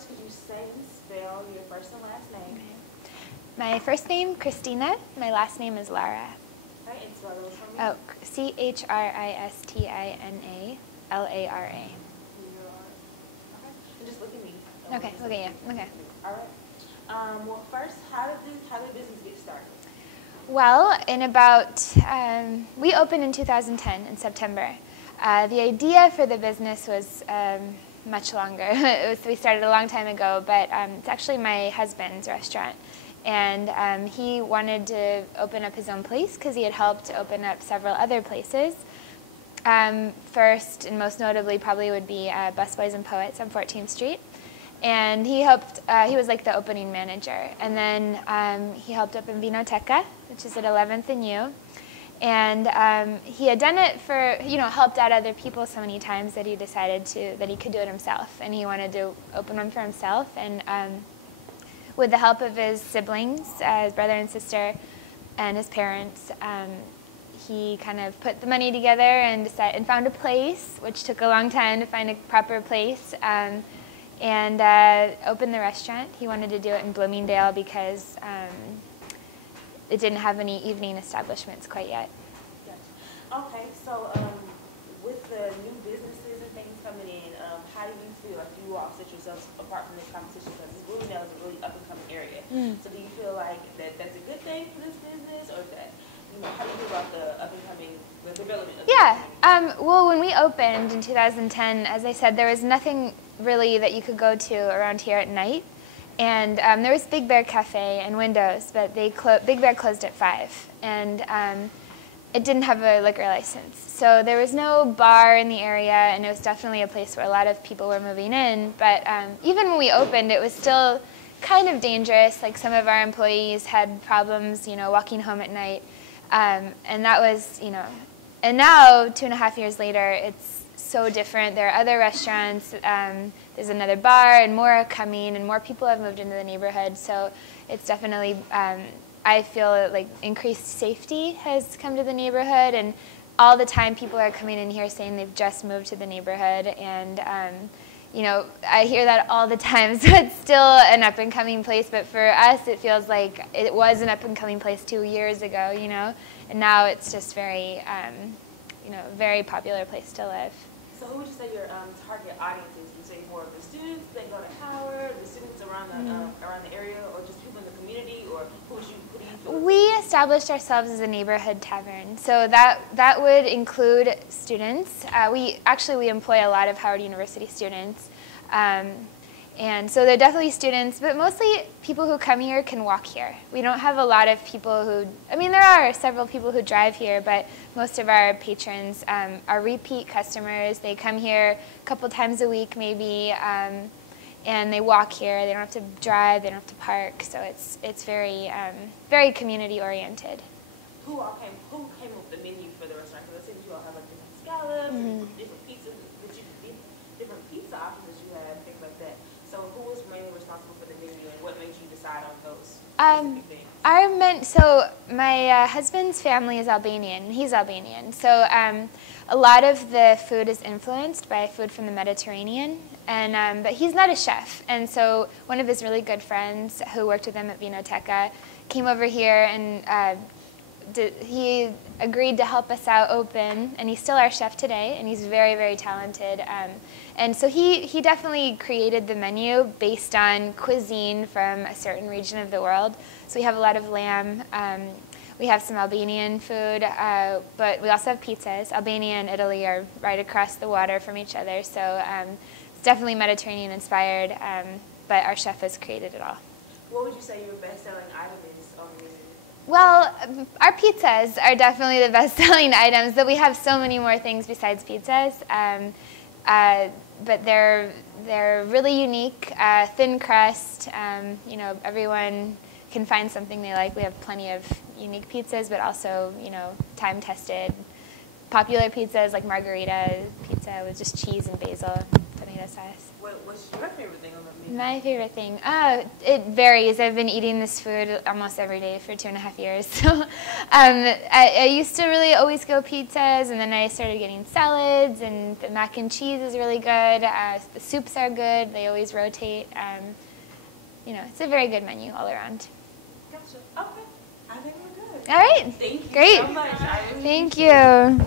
first, could you say and spell your first and last name? Okay. My first name, Christina. My last name is Lara. Okay, and spell those for me. Oh, Christina-Lara. Okay. And just look at me. Okay, look at you. Okay. All right. Well, first, how did business get started? Well, we opened in 2010 in September. The idea for the business was much longer. We started a long time ago, but it's actually my husband's restaurant. And he wanted to open up his own place because he had helped open up several other places. First and most notably probably would be Busboys and Poets on 14th Street. And he was like the opening manager. And then he helped open Vinoteca, which is at 11th and U. And he had done it for, helped out other people so many times that he decided that he could do it himself. And he wanted to open one for himself. And with the help of his siblings, his brother and sister, and his parents, he kind of put the money together and found a place, which took a long time to find a proper place, and opened the restaurant. He wanted to do it in Bloomingdale because it didn't have any evening establishments quite yet. Gotcha. Okay, so with the new businesses and things coming in, how do you feel like you all set yourselves apart from this competition? Because Bloomingdale is a really up-and-coming area. So do you feel like that's a good thing for this business, or that, how do you feel about the up-and-coming, the development of well, when we opened in 2010, as I said, there was nothing really that you could go to around here at night. And there was Big Bear Cafe and Windows, but Big Bear closed at 5. And it didn't have a liquor license. So there was no bar in the area, and it was definitely a place where a lot of people were moving in. But even when we opened, it was still kind of dangerous. Like, some of our employees had problems, walking home at night. And that was, and now, 2.5 years later, it's so different. There are other restaurants, there's another bar, and more are coming, and more people have moved into the neighborhood. So it's definitely, I feel like increased safety has come to the neighborhood, and all the time people are coming in here saying they've just moved to the neighborhood, and I hear that all the time. So it's still an up-and-coming place, but for us it feels like it was an up-and-coming place 2 years ago, and now it's just very, very popular place to live. So who would you say your target audience is? Would you say more of the students that go to Howard, the students around the area, or just people in the community, or who do you feel? We established ourselves as a neighborhood tavern, so that would include students. We employ a lot of Howard University students, and so they're definitely students, but mostly people who come here can walk here. We don't have a lot of people there are several people who drive here, but most of our patrons are repeat customers. They come here a couple times a week maybe, and they walk here. They don't have to drive, they don't have to park, so it's very, very community oriented. Who came up with the menu for the restaurant? Because I see that you all have like different scallops, and different pizza options that you have, things like that. So who was mainly responsible for the menu, and what made you decide on those specific things? So my husband's family is Albanian. He's Albanian. So a lot of the food is influenced by food from the Mediterranean, and but he's not a chef. And so one of his really good friends who worked with him at Vinoteca came over here, and he agreed to help us out open, and he's still our chef today, and he's very, very talented. And so he definitely created the menu based on cuisine from a certain region of the world. So we have a lot of lamb. We have some Albanian food, but we also have pizzas. Albania and Italy are right across the water from each other, so it's definitely Mediterranean inspired, but our chef has created it all. What would you say your best-selling item is on the menu? Well, our pizzas are definitely the best-selling items, though we have so many more things besides pizzas. But they're really unique, thin crust. Everyone can find something they like. We have plenty of unique pizzas, but also, time-tested, popular pizzas like margarita pizza with just cheese and basil, tomato tomato sauce. What's your favorite thing on the menu? My favorite thing? It varies. I've been eating this food almost every day for 2.5 years. So I used to really always go pizzas, and then I started getting salads, and the mac and cheese is really good. The soups are good. They always rotate. You know, it's a very good menu all around. Gotcha. Okay. I think we're good. All right. Thank you Great. so much. Thank you.